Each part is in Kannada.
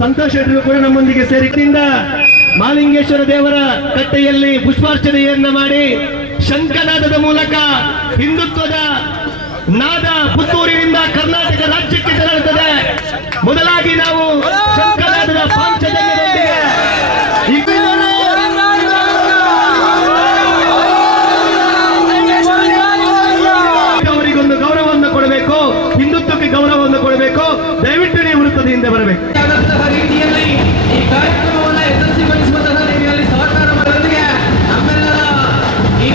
ಸಂತೋಷ್ ಶೆಟ್ಟರು ಕೂಡ ನಮ್ಮೊಂದಿಗೆ ಸೇರಿದ್ದರಿಂದ ಮಾಲಿಂಗೇಶ್ವರ ದೇವರ ಕಟ್ಟೆಯಲ್ಲಿ ಪುಷ್ಪಾರ್ಚನೆಯನ್ನ ಮಾಡಿ ಶಂಖನಾದದ ಮೂಲಕ ಹಿಂದುತ್ವದ ನಾದ ಪುತ್ತೂರಿನಿಂದ ಕರ್ನಾಟಕ ರಾಜ್ಯಕ್ಕೆ ತೆರಳುತ್ತದೆ. ಮೊದಲಾಗಿ ನಾವು ಶಂಖನಾದದ ಪಾಂಚಜನ್ಯದೊಂದಿಗೆ ಅವರಿಗೊಂದು ಗೌರವವನ್ನು ಕೊಡಬೇಕು, ಹಿಂದುತ್ವಕ್ಕೆ ಗೌರವವನ್ನು ಕೊಡಬೇಕು. ದಯವಿಟ್ಟು ನೀವು ವೃತ್ತದಿಂದ ಬರಬೇಕು. ರೀತಿಯಲ್ಲಿ ಈ ಕಾರ್ಯಕ್ರಮವನ್ನು ಯಶಸ್ವಿಗೊಳಿಸುವಂತಹ ನಿಟ್ಟಿನಲ್ಲಿ ಸಹಕಾರ ಮಾಡೋದಕ್ಕೆ ನಮ್ಮೆಲ್ಲರ ಈ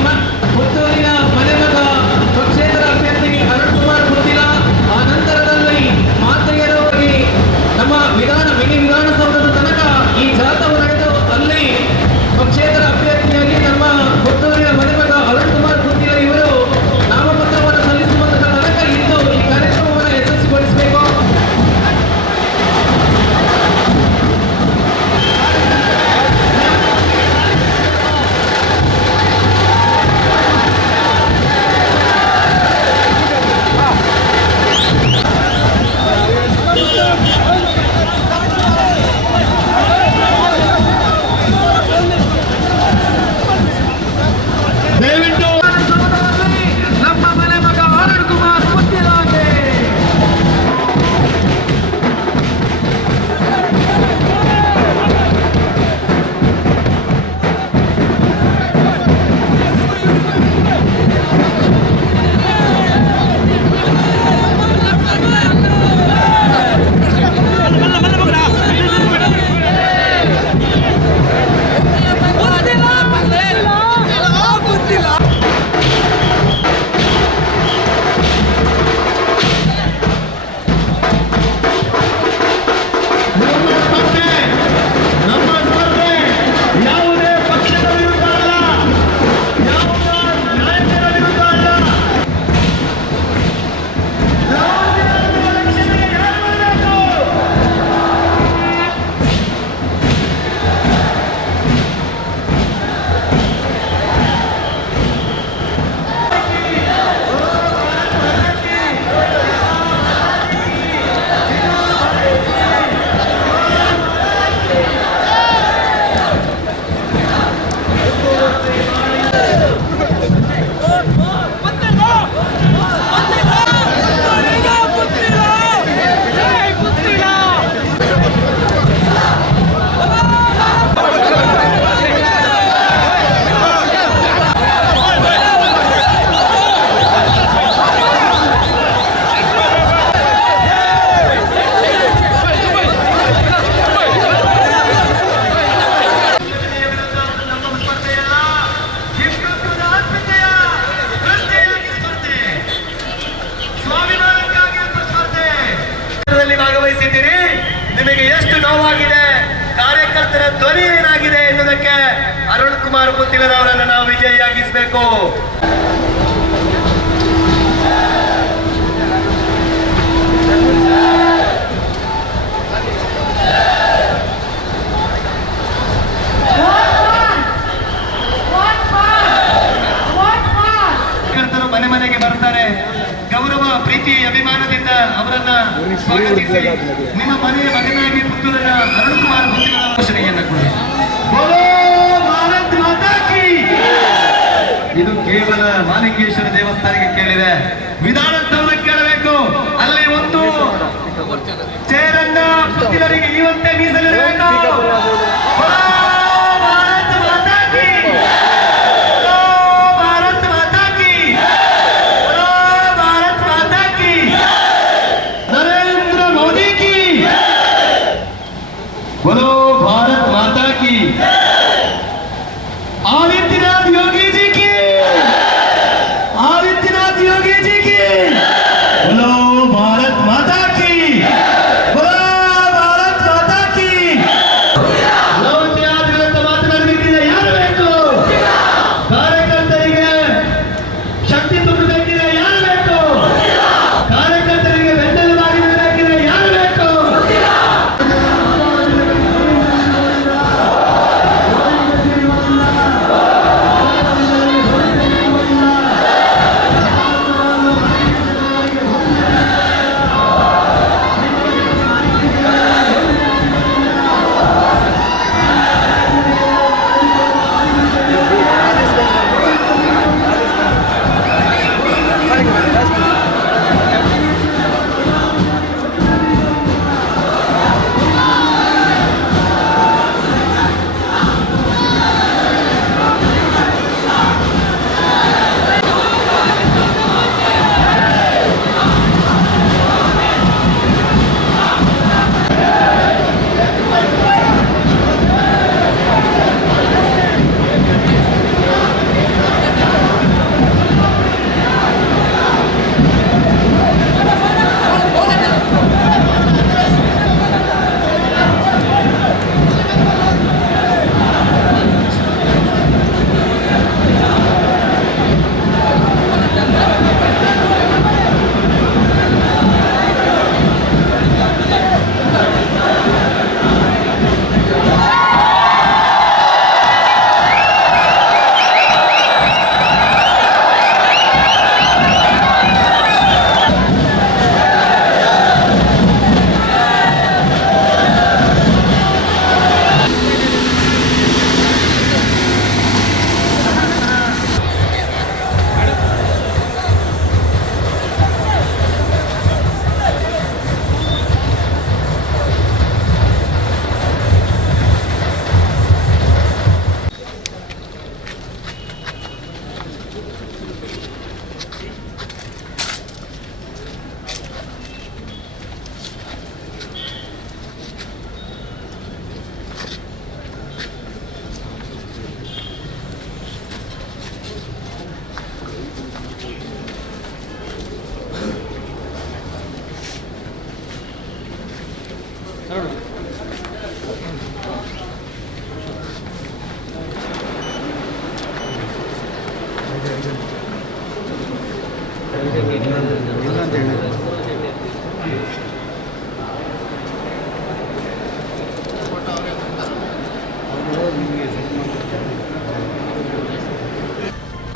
ಪುತ್ತೂರಿನ ಮನೆಮಗ ಪಕ್ಷೇತರ ಅಭ್ಯರ್ಥಿ ಅರುಣ್ ಕುಮಾರ್ ಗುತ್ತಿಲ, ಆ ನಂತರದಲ್ಲಿ ಮಾತೆಯರು ನಮ್ಮ ವಿಧಾನಸೌಧದ ತನಕ ಈ ಜಾಥಾವು ನಡೆದು ಅಲ್ಲಿ ಪಕ್ಷೇತರ ಅಭ್ಯರ್ಥಿಯಾಗಿ ನಮ್ಮ ಪುತ್ತೂರಿನ ಮನೆಮಗ ಅರುಣ್ ಕುಮಾರ್ ಗುತ್ತಿಲ ಇವರು ನಾಮಪತ್ರವನ್ನು ಸಲ್ಲಿಸುವಂತಹ ತನಕ ಇದ್ದು ಈ ಕಾರ್ಯಕ್ರಮವನ್ನು ಯಶಸ್ವಿಗೊಳಿಸಬೇಕು. ನಿಮಗೆ ಎಷ್ಟು ನೋವಾಗಿದೆ, ಕಾರ್ಯಕರ್ತರ ಧ್ವನಿ ಏನಾಗಿದೆ ಎನ್ನುವುದಕ್ಕೆ ಅರುಣ್ ಕುಮಾರ್ ಗುತ್ತಿಲರವರನ್ನು ನಾವು ವಿಜಯಿಯಾಗಿಸಬೇಕು. ಸ್ವಾಗತಿಸಿ ನಿಮ್ಮ ಮನೆಯ ಮಗನಾಗಿ ಪುತ್ತೂರಿನ ಅರುಣಕುಮಾರ್ ಪುತ್ತಿಲದವರ ಘೋಷಣೆಯನ್ನು ಕೊಡಿ. ಬೋಲೋ ಭಾರತ್ ಮಾತಾ ಕಿ. ಇದು ಕೇವಲ ಮಾಲಿಂಗೇಶ್ವರ ದೇವಸ್ಥಾನಕ್ಕೆ ಕೇಳಿದೆ, ವಿಧಾನಸೌಧ ಕೇಳಬೇಕು. ಅಲ್ಲಿ ಒಂದು ಚೇರನ್ನ ಪುತ್ತಿಲರಿಗೆ ಇವತ್ತೇ ಮೀಸಲಿಡಬೇಕು. ಬೋಲೋ ಭಾರತ್ ಮಾತಾ ಕಿ. ಬೋಲೋ ಭಾರತ್ ಮಾತಾ ಕಿ. ಬೋಲೋ ಭಾರತ್ ಮಾತಾ ಕಿ. नरेंद्र मोदी की. बोलो भारत माता की. आदित्यनाथ योगी जी की. आदित्यनाथ योगी जी की. बोलो भारत माता की. बोलो भारत माता की. ಲೌಚ್ಯಾದಿಗಳಂತ ಮಾತನಾಡಬೇಕಿದೆ ಯಾರು ಬೇಕು? ಕಾರ್ಯಕರ್ತರಿಗೆ ಶಕ್ತಿ ತುಂಬಬೇಕಿದೆ ಯಾರು ಬೇಕು? ಕಾರ್ಯಕರ್ತರಿಗೆ ಬೆಂಬಲವಾಗಿ ನಿಲ್ಲಬೇಕಿದೆ ಯಾರು ಬೇಕು?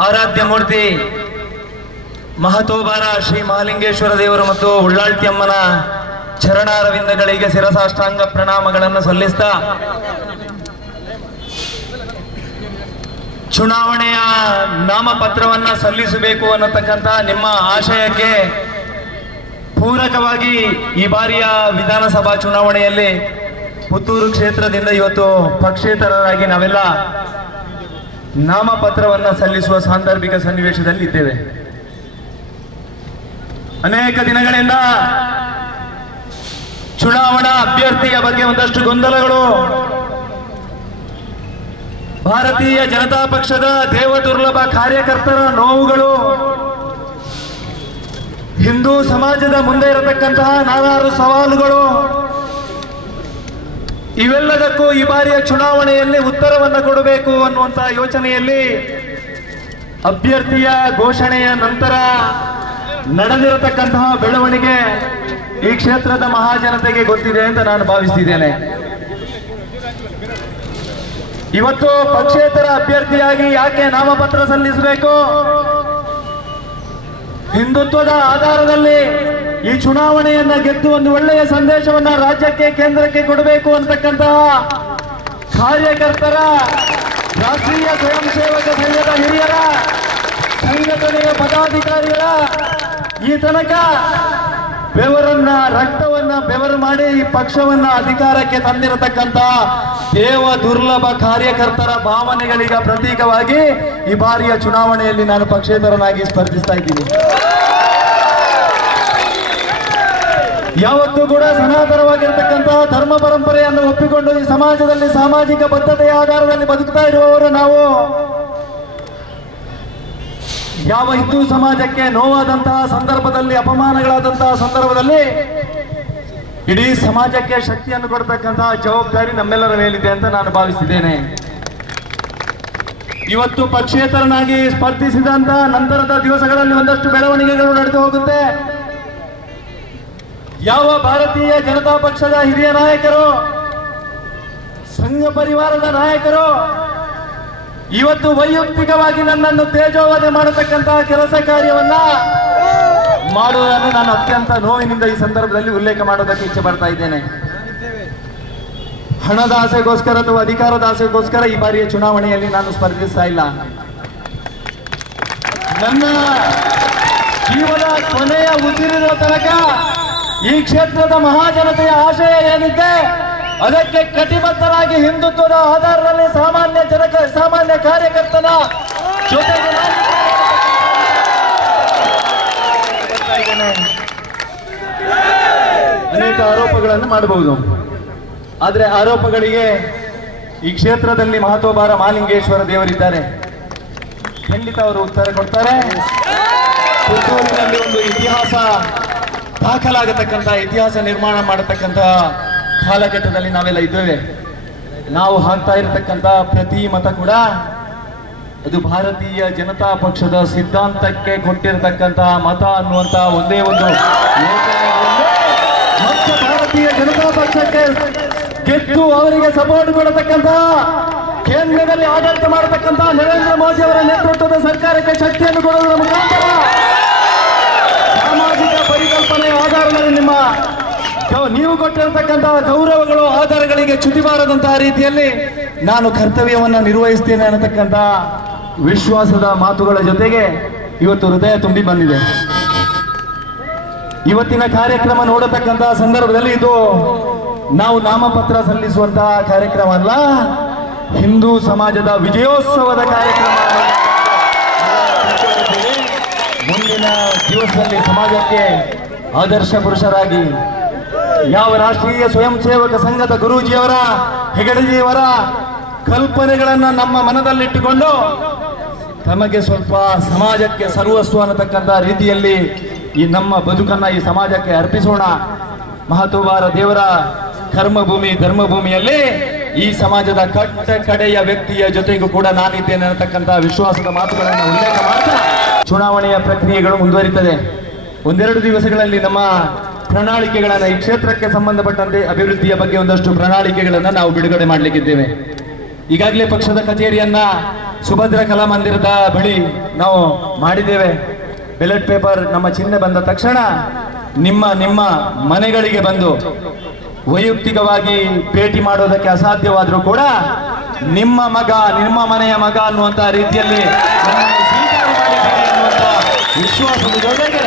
ಆರಾಧ್ಯ ಮೂರ್ತಿ ಮಹತೋಬಾರ ಶ್ರೀ ಮಹಾಲಿಂಗೇಶ್ವರ ದೇವರು ಮತ್ತು ಉಳ್ಳಾಳ್ತಿ ಅಮ್ಮನ ಚರಣಾರವಿಂದಗಳಿಗೆ ಶಿರಸಾಷ್ಟಾಂಗ ಪ್ರಣಾಮಗಳನ್ನು ಸಲ್ಲಿಸ್ತಾ ಚುನಾವಣೆಯ ನಾಮಪತ್ರವನ್ನ ಸಲ್ಲಿಸಬೇಕು ಅನ್ನತಕ್ಕಂಥ ನಿಮ್ಮ ಆಶಯಕ್ಕೆ ಪೂರಕವಾಗಿ ಈ ಬಾರಿಯ ವಿಧಾನಸಭಾ ಚುನಾವಣೆಯಲ್ಲಿ ಪುತ್ತೂರು ಕ್ಷೇತ್ರದಿಂದ ಇವತ್ತು ಪಕ್ಷೇತರರಾಗಿ ನಾವೆಲ್ಲ ನಾಮಪತ್ರವನ್ನ ಸಲ್ಲಿಸುವ ಸಾಂದರ್ಭಿಕ ಸನ್ನಿವೇಶದಲ್ಲಿ ಇದ್ದೇವೆ. ಅನೇಕ ದಿನಗಳಿಂದ ಚುನಾವಣಾ ಅಭ್ಯರ್ಥಿಯ ಬಗ್ಗೆ ಒಂದಷ್ಟು ಗೊಂದಲಗಳು, ಭಾರತೀಯ ಜನತಾ ಪಕ್ಷದ ದೇವದುರ್ಲಭ ಕಾರ್ಯಕರ್ತರ ನೋವುಗಳು, ಹಿಂದೂ ಸಮಾಜದ ಮುಂದೆ ಇರತಕ್ಕಂತಹ ನಾನಾರು ಸವಾಲುಗಳು, ಇವೆಲ್ಲದಕ್ಕೂ ಈ ಬಾರಿಯ ಚುನಾವಣೆಯಲ್ಲಿ ಉತ್ತರವನ್ನು ಕೊಡಬೇಕು ಅನ್ನುವಂತ ಯೋಚನೆಯಲ್ಲಿ ಅಭ್ಯರ್ಥಿಯ ಘೋಷಣೆಯ ನಂತರ ನಡೆದಿರತಕ್ಕಂತಹ ಬೆಳವಣಿಗೆ ಈ ಕ್ಷೇತ್ರದ ಮಹಾಜನತೆಗೆ ಗೊತ್ತಿದೆ ಅಂತ ನಾನು ಭಾವಿಸ್ತಿದ್ದೇನೆ. ಇವತ್ತು ಪಕ್ಷೇತರ ಅಭ್ಯರ್ಥಿಯಾಗಿ ಯಾಕೆ ನಾಮಪತ್ರ ಸಲ್ಲಿಸಬೇಕು? ಹಿಂದುತ್ವದ ಆಧಾರದಲ್ಲಿ ಈ ಚುನಾವಣೆಯನ್ನ ಗೆದ್ದು ಒಂದು ಒಳ್ಳೆಯ ಸಂದೇಶವನ್ನ ರಾಜ್ಯಕ್ಕೆ ಕೇಂದ್ರಕ್ಕೆ ಕೊಡಬೇಕು ಅಂತಕ್ಕಂತಹ ಕಾರ್ಯಕರ್ತರ, ರಾಷ್ಟ್ರೀಯ ಸ್ವಯಂ ಸೇವಕ ಸಂಘದ ಹಿರಿಯರ, ಸಂಘಟನೆಯ ಪದಾಧಿಕಾರಿಗಳ ಈ ತನಕ ಬೆವರನ್ನ, ರಕ್ತವನ್ನ ಬೆವರು ಮಾಡಿ ಈ ಪಕ್ಷವನ್ನ ಅಧಿಕಾರಕ್ಕೆ ತಂದಿರತಕ್ಕಂತ ದೇವ ದುರ್ಲಭ ಕಾರ್ಯಕರ್ತರ ಭಾವನೆಗಳಿಗೆ ಪ್ರತೀಕವಾಗಿ ಈ ಬಾರಿಯ ಚುನಾವಣೆಯಲ್ಲಿ ನಾನು ಪಕ್ಷೇತರನಾಗಿ ಸ್ಪರ್ಧಿಸ್ತಾ ಇದ್ದೀನಿ. ಯಾವತ್ತೂ ಕೂಡ ಸನಾತನವಾಗಿರ್ತಕ್ಕಂತಹ ಧರ್ಮ ಪರಂಪರೆಯನ್ನು ಒಪ್ಪಿಕೊಂಡು ಈ ಸಮಾಜದಲ್ಲಿ ಸಾಮಾಜಿಕ ಬದ್ಧತೆಯ ಆಧಾರದಲ್ಲಿ ಬದುಕ್ತಾ ಇರುವವರು ನಾವು. ಯಾವ ಹಿಂದೂ ಸಮಾಜಕ್ಕೆ ನೋವಾದಂತಹ ಸಂದರ್ಭದಲ್ಲಿ, ಅಪಮಾನಗಳಾದಂತಹ ಸಂದರ್ಭದಲ್ಲಿ ಇಡೀ ಸಮಾಜಕ್ಕೆ ಶಕ್ತಿಯನ್ನು ಕೊಡ್ತಕ್ಕಂತಹ ಜವಾಬ್ದಾರಿ ನಮ್ಮೆಲ್ಲರ ಮೇಲಿದೆ ಅಂತ ನಾನು ಭಾವಿಸಿದ್ದೇನೆ. ಇವತ್ತು ಪಕ್ಷೇತರನಾಗಿ ಸ್ಪರ್ಧಿಸಿದಂತ ನಂತರದ ದಿವಸಗಳಲ್ಲಿ ಒಂದಷ್ಟು ಬೆಳವಣಿಗೆಗಳು ನಡೆದು ಹೋಗುತ್ತೆ. ಯಾವ ಭಾರತೀಯ ಜನತಾ ಪಕ್ಷದ ಹಿರಿಯ ನಾಯಕರು, ಸಂಘ ಪರಿವಾರದ ನಾಯಕರು ಇವತ್ತು ವೈಯಕ್ತಿಕವಾಗಿ ನನ್ನನ್ನು ತೇಜೋವಧೆ ಮಾಡತಕ್ಕಂತಹ ಕೆಲಸ ಕಾರ್ಯವನ್ನ ಮಾಡುವುದನ್ನು ನಾನು ಅತ್ಯಂತ ನೋವಿನಿಂದ ಈ ಸಂದರ್ಭದಲ್ಲಿ ಉಲ್ಲೇಖ ಮಾಡೋದಕ್ಕೆ ಇಚ್ಛೆ ಪಡ್ತಾ ಇದ್ದೇನೆ. ಹಣದ ಆಸೆಗೋಸ್ಕರ ಅಥವಾ ಅಧಿಕಾರದ ಆಸೆಗೋಸ್ಕರ ಈ ಬಾರಿಯ ಚುನಾವಣೆಯಲ್ಲಿ ನಾನು ಸ್ಪರ್ಧಿಸ್ತಾ ಇಲ್ಲ. ನನ್ನ ಜೀವನ ಕೊನೆಯ ಉಸಿರಿರೋ ತನಕ ಈ ಕ್ಷೇತ್ರದ ಮಹಾಜನತೆಯ ಆಶಯ ಏನಿದೆ ಅದಕ್ಕೆ ಕಟಿಬದ್ಧರಾಗಿ ಹಿಂದುತ್ವದ ಆಧಾರದಲ್ಲಿ ಸಾಮಾನ್ಯ ಕಾರ್ಯಕರ್ತನ ಜೊತೆಗೆ ಅನೇಕ ಆರೋಪಗಳನ್ನು ಮಾಡಬಹುದು. ಆದರೆ ಆರೋಪಗಳಿಗೆ ಈ ಕ್ಷೇತ್ರದಲ್ಲಿ ಮಹತ್ವಭಾರ ಮಹಾಲಿಂಗೇಶ್ವರ ದೇವರಿದ್ದಾರೆ, ಖಂಡಿತ ಅವರು ಉತ್ತರ ಕೊಡ್ತಾರೆ. ಪುತ್ತೂರಿನಲ್ಲಿ ಒಂದು ಇತಿಹಾಸ ದಾಖಲಾಗತಕ್ಕಂಥ, ಇತಿಹಾಸ ನಿರ್ಮಾಣ ಮಾಡತಕ್ಕಂಥ ಕಾಲಘಟ್ಟದಲ್ಲಿ ನಾವೆಲ್ಲ ಇದ್ದೇವೆ. ನಾವು ಹಾಕ್ತಾ ಇರತಕ್ಕಂಥ ಪ್ರತಿ ಮತ ಕೂಡ ಅದು ಭಾರತೀಯ ಜನತಾ ಪಕ್ಷದ ಸಿದ್ಧಾಂತಕ್ಕೆ ಕೊಟ್ಟಿರತಕ್ಕಂತಹ ಮತ ಅನ್ನುವಂತ ಒಂದೇ ಒಂದು ಮತ್ತೆ ಭಾರತೀಯ ಜನತಾ ಪಕ್ಷಕ್ಕೆ ಗೆದ್ದು ಅವರಿಗೆ ಸಪೋರ್ಟ್ ಕೊಡತಕ್ಕಂಥ, ಕೇಂದ್ರದಲ್ಲಿ ಆಡಳಿತ ಮಾಡತಕ್ಕಂಥ ನರೇಂದ್ರ ಮೋದಿ ಅವರ ನೇತೃತ್ವದ ಸರ್ಕಾರಕ್ಕೆ ಶಕ್ತಿಯನ್ನು ಕೊಡುವುದರ ಮುಖಾಂತರ ಸಾಮಾಜಿಕ ಪರಿಕಲ್ಪನೆಯ ಆಧಾರದಲ್ಲಿ ನೀವು ಕೊಟ್ಟಿರತಕ್ಕಂತಹ ಗೌರವಗಳು, ಆಧಾರಗಳಿಗೆ ಚ್ಯುತಿ ಬಾರದಂತಹ ರೀತಿಯಲ್ಲಿ ನಾನು ಕರ್ತವ್ಯವನ್ನು ನಿರ್ವಹಿಸ್ತೇನೆ ಅನ್ನತಕ್ಕಂಥ ವಿಶ್ವಾಸದ ಮಾತುಗಳ ಜೊತೆಗೆ ಇವತ್ತು ಹೃದಯ ತುಂಬಿ ಬಂದಿದೆ. ಇವತ್ತಿನ ಕಾರ್ಯಕ್ರಮ ನೋಡತಕ್ಕಂತಹ ಸಂದರ್ಭದಲ್ಲಿ ಇದು ನಾವು ನಾಮಪತ್ರ ಸಲ್ಲಿಸುವಂತಹ ಕಾರ್ಯಕ್ರಮ ಅಲ್ಲ, ಹಿಂದೂ ಸಮಾಜದ ವಿಜಯೋತ್ಸವದ ಕಾರ್ಯಕ್ರಮ. ಮುಂದಿನ ದಿವಸದಲ್ಲಿ ಸಮಾಜಕ್ಕೆ ಆದರ್ಶ ಪುರುಷರಾಗಿ ಯಾವ ರಾಷ್ಟ್ರೀಯ ಸ್ವಯಂ ಸೇವಕ ಸಂಘದ ಗುರೂಜಿಯವರ, ಹೆಗಡೆಜಿಯವರ ಕಲ್ಪನೆಗಳನ್ನ ನಮ್ಮ ಮನದಲ್ಲಿಟ್ಟುಕೊಂಡು ತಮಗೆ ಸ್ವಲ್ಪ ಸಮಾಜಕ್ಕೆ ಸರ್ವಸ್ವ ಅನ್ನತಕ್ಕಂಥ ರೀತಿಯಲ್ಲಿ ಈ ನಮ್ಮ ಬದುಕನ್ನ ಈ ಸಮಾಜಕ್ಕೆ ಅರ್ಪಿಸೋಣ. ಮಹತ್ವಭಾರ ದೇವರ ಕರ್ಮಭೂಮಿ ಧರ್ಮಭೂಮಿಯಲ್ಲಿ ಈ ಸಮಾಜದ ಕಟ್ಟ ಕಡೆಯ ವ್ಯಕ್ತಿಯ ಜೊತೆಗೂ ಕೂಡ ನಾನಿದ್ದೇನೆ ಅನ್ನತಕ್ಕಂಥ ವಿಶ್ವಾಸದ ಮಾತುಗಳನ್ನು ಉಲ್ಲೇಖ ಮಾಡ್ತಾ ಚುನಾವಣೆಯ ಪ್ರಕ್ರಿಯೆಗಳು ಮುಂದುವರಿತದೆ. ಒಂದೆರಡು ದಿವಸಗಳಲ್ಲಿ ನಮ್ಮ ಪ್ರಣಾಳಿಕೆಗಳನ್ನು, ಈ ಕ್ಷೇತ್ರಕ್ಕೆ ಸಂಬಂಧಪಟ್ಟಂತೆ ಅಭಿವೃದ್ಧಿಯ ಬಗ್ಗೆ ಒಂದಷ್ಟು ಪ್ರಣಾಳಿಕೆಗಳನ್ನು ನಾವು ಬಿಡುಗಡೆ ಮಾಡಲಿಕ್ಕಿದ್ದೇವೆ. ಈಗಾಗಲೇ ಪಕ್ಷದ ಕಚೇರಿಯನ್ನ ಸುಭದ್ರ ಕಲಾಮಂದಿರದ ಬಳಿ ನಾವು ಮಾಡಿದ್ದೇವೆ. ಬ್ಯಾಲೆಟ್ ಪೇಪರ್ ನಮ್ಮ ಚಿಹ್ನೆ ಬಂದ ತಕ್ಷಣ ನಿಮ್ಮ ಮನೆಗಳಿಗೆ ಬಂದು ವೈಯಕ್ತಿಕವಾಗಿ ಭೇಟಿ ಮಾಡೋದಕ್ಕೆ ಅಸಾಧ್ಯವಾದರೂ ಕೂಡ ನಿಮ್ಮ ಮಗ, ನಿಮ್ಮ ಮನೆಯ ಮಗ ಅನ್ನುವಂತ ರೀತಿಯಲ್ಲಿ ನಮ್ಮನ್ನು ಸ್ವೀಕಾರ ಮಾಡಿದ್ದೀರಿ ಅನ್ನುವಂತ ವಿಶ್ವಾಸದ ಜೊತೆಗೆ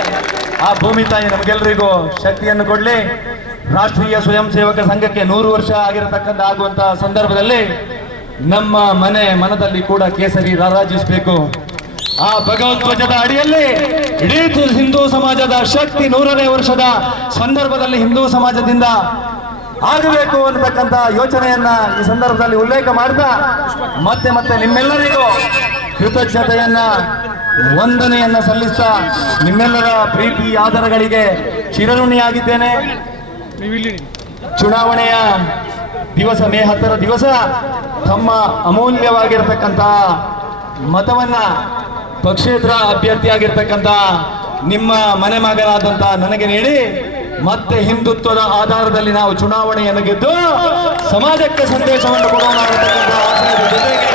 ಆ ಭೂಮಿ ತಾಯಿ ನಮಗೆಲ್ಲರಿಗೂ ಶಕ್ತಿಯನ್ನು ಕೊಡಲಿ. ರಾಷ್ಟ್ರೀಯ ಸ್ವಯಂ ಸೇವಕ ಸಂಘಕ್ಕೆ 100 ವರ್ಷ ಆಗಿರತಕ್ಕಂಥ ಆಗುವಂತಹ ಸಂದರ್ಭದಲ್ಲಿ ನಮ್ಮ ಮನದಲ್ಲಿ ಕೂಡ ಕೇಸರಿ ರಾರಾಜಿಸಬೇಕು. ಆ ಭಗವಧ್ವಜದ ಅಡಿಯಲ್ಲಿ ಇಡೀ ಹಿಂದೂ ಸಮಾಜದ ಶಕ್ತಿ 100ನೇ ವರ್ಷದ ಸಂದರ್ಭದಲ್ಲಿ ಹಿಂದೂ ಸಮಾಜದಿಂದ ಆಗಬೇಕು ಅನ್ನತಕ್ಕಂಥ ಯೋಚನೆಯನ್ನ ಈ ಸಂದರ್ಭದಲ್ಲಿ ಉಲ್ಲೇಖ ಮಾಡ್ತಾ ಮತ್ತೆ ನಿಮ್ಮೆಲ್ಲರಿಗೂ ಕೃತಜ್ಞತೆಯನ್ನ, ವಂದನೆಯನ್ನ ಸಲ್ಲಿಸ್ತಾ ನಿಮ್ಮೆಲ್ಲರ ಪ್ರೀತಿ ಆದರಗಳಿಗೆ ಚಿರಋಣಿಯಾಗಿದ್ದೇನೆ. ಚುನಾವಣೆಯ ದಿವಸ ಮೇ 10ರ ದಿವಸ ತಮ್ಮ ಅಮೂಲ್ಯವಾಗಿರತಕ್ಕಂಥ ಮತವನ್ನ ಪಕ್ಷೇತರ ಅಭ್ಯರ್ಥಿಯಾಗಿರ್ತಕ್ಕಂಥ ನಿಮ್ಮ ಮನೆ ಮಗನಾದಂತ ನನಗೆ ನೀಡಿ ಮತ್ತೆ ಹಿಂದುತ್ವದ ಆಧಾರದಲ್ಲಿ ನಾವು ಚುನಾವಣೆಯನ್ನು ಗೆದ್ದು ಸಮಾಜಕ್ಕೆ ಸಂದೇಶವನ್ನು ಕೊಡೋಣ ಅನ್ನತಕ್ಕಂಥ ಆಶಯದ ಜೊತೆಗೆ